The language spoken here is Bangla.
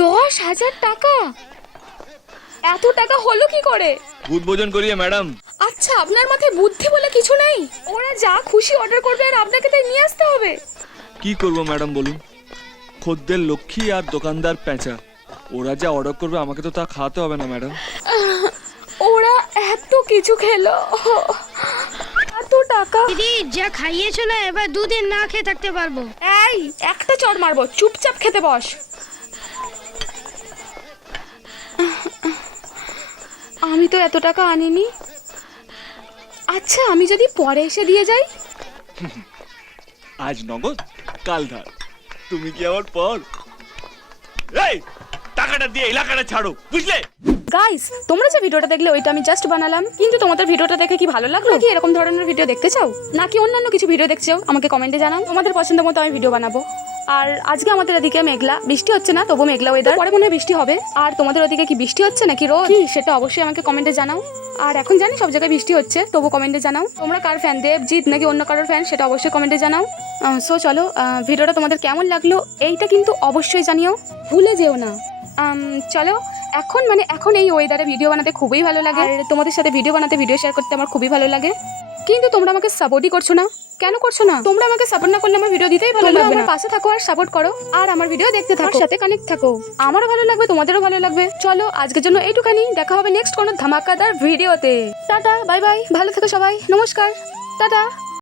10,000 টাকা? এত টাকা হলো কি করে? উদ্বোধন করিয়ে ম্যাডাম। আচ্ছা, আপনার মাথায় বুদ্ধি বলে কিছু নেই? ওরা যা খুশি অর্ডার করবে আর আপনাকে তাই নিয়ে আসতে হবে? কি করব ম্যাডাম বলুন, খদ্দের লক্ষ্মী আর দোকানদার পেঁচা, ওরা যা অর্ডার করবে আমাকে তো তা খাওয়াতে হবে না ম্যাডাম। ওরা এত কিছু খেলো, এত টাকা। দিদি যা খাইয়েছো না, এবার 2 দিন না খেয়ে থাকতে পারবো। এই একটা চড় মারবো, চুপচাপ খেতে বস। আমি তো এত টাকা আনিনি। আচ্ছা, আমি যদি পরে এসে দিয়ে যাই? আজ নগদ কাল ধার, তুমি কি আমার পর? এই টাকাটা দিয়ে এলাকাটা ছাড়ো, বুঝলে? গাইস, তোমরা যে ভিডিওটা দেখলে ওইটা আমি জাস্ট বানালাম, কিন্তু তোমাদের ভিডিওটা দেখে কি ভালো লাগলো? কি এরকম ধরনের ভিডিও দেখতে চাও, নাকি অন্যান্য কিছু ভিডিও দেখছো? আমাকে কমেন্টে জানাও। তোমাদের পছন্দ মতো আমি ভিডিও বানাবো। আর আজকে আমাদের এদিকে মেঘলা, বৃষ্টি হচ্ছে না, তবু মেঘলা ওয়েদার। পরে মনে হয় বৃষ্টি হবে। আর তোমাদের ওদিকে কি বৃষ্টি হচ্ছে নাকি রোদ, কি সেটা অবশ্যই আমাকে কমেন্টে জানাও। আর এখন জানি সব জায়গায় বৃষ্টি হচ্ছে, তবু কমেন্টে জানাও তোমরা কার ফ্যান, দেবজিৎ নাকি অন্য কারোর ফ্যান, সেটা অবশ্যই কমেন্টে জানাও। সো চলো, ভিডিওটা তোমাদের কেমন লাগলো এইটা কিন্তু অবশ্যই জানিও, ভুলে যেও না। চলো, এখন এই ওয়েদারে ভিডিও বানাতে খুবই ভালো লাগে, আর তোমাদের সাথে ভিডিও বানাতে, ভিডিও শেয়ার করতে আমার খুবই ভালো লাগে। কিন্তু তোমরা আমাকে সাপোর্টই করছো না, কেন করছো না? তোমরা আমাকে সাপোর্ট না করলে আমার ভিডিও দিতেই ভালো লাগবে না। পাশে থাকো আর সাপোর্ট করো, আর আমার ভিডিও দেখতে থাকো, সাথে কানেক্ট থাকো, আমারও ভালো লাগবে, তোমাদেরও ভালো লাগবে। চলো, আজকের জন্য এইটুখানি, দেখা হবে নেক্সট কোনো ধামাকাদার ভিডিওতে। টাটা, বাই বাই, ভালো থেকো সবাই, নমস্কার, টাটা।